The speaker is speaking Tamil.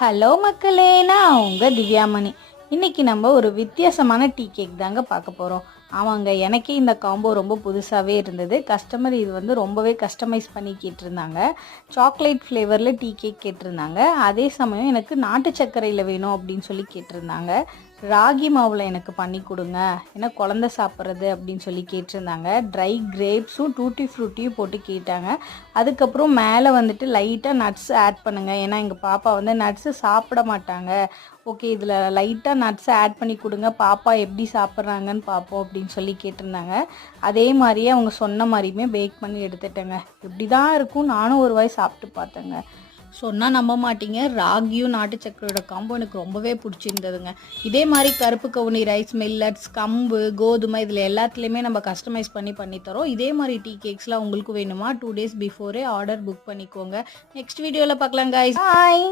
ஹலோ மக்களே, நான் உங்கள் திவ்யாமணி. இன்றைக்கி நம்ம ஒரு வித்தியாசமான டீ கேக் தாங்க பார்க்க போகிறோம். ஆமாங்க, எனக்கே இந்த காம்போ ரொம்ப புதுசாகவே இருந்தது. கஸ்டமர் இது வந்து ரொம்பவே கஸ்டமைஸ் பண்ணி கேட்டிருந்தாங்க. சாக்லேட் ஃப்ளேவரில் டீ கேக் கேட்டிருந்தாங்க. அதே சமயம் எனக்கு நாட்டு சர்க்கரையில் வேணும் அப்படின்னு சொல்லி கேட்டிருந்தாங்க. ராகி மாவில் எனக்கு பண்ணி கொடுங்க, ஏன்னா குழந்த சாப்பிட்றது அப்படின்னு சொல்லி கேட்டிருந்தாங்க. ட்ரை கிரேப்ஸும் டூட்டி ஃப்ரூட்டியும் போட்டு கேட்டாங்க. அதுக்கப்புறம் மேலே வந்துட்டு லைட்டாக நட்ஸ் ஆட் பண்ணுங்கள், ஏன்னா எங்கள் பாப்பா வந்து நட்ஸு சாப்பிட மாட்டாங்க. ஓகே, இதில் லைட்டாக நட்ஸ் ஆட் பண்ணி கொடுங்க, பாப்பா எப்படி சாப்பிட்றாங்கன்னு பார்ப்போம் அப்படின்னு சொல்லி கேட்டிருந்தாங்க. அதே மாதிரியே அவங்க சொன்ன மாதிரியுமே பேக் பண்ணி எடுத்துட்டேங்க. இப்படி தான் இருக்கும். நானும் ஒரு வாய் சாப்பிட்டு பார்த்தேங்க. சொன்னால் நம்ப மாட்டீங்க, ராகியும் நாட்டு சக்கரையோட காம்போ எனக்கு ரொம்பவே பிடிச்சிருந்ததுங்க. இதே மாதிரி கருப்பு கவுனி ரைஸ், மில்லட்ஸ், கம்பு, கோதுமை இதில் எல்லாத்துலேயுமே நம்ம கஸ்டமைஸ் பண்ணி தரோம். இதே மாதிரி டீ கேக்ஸ்லாம் உங்களுக்கு வேணுமா? 2 days பிஃபோரே ஆர்டர் புக் பண்ணிக்கோங்க. நெக்ஸ்ட் வீடியோவில் பார்க்கலாம் guys. பாய்.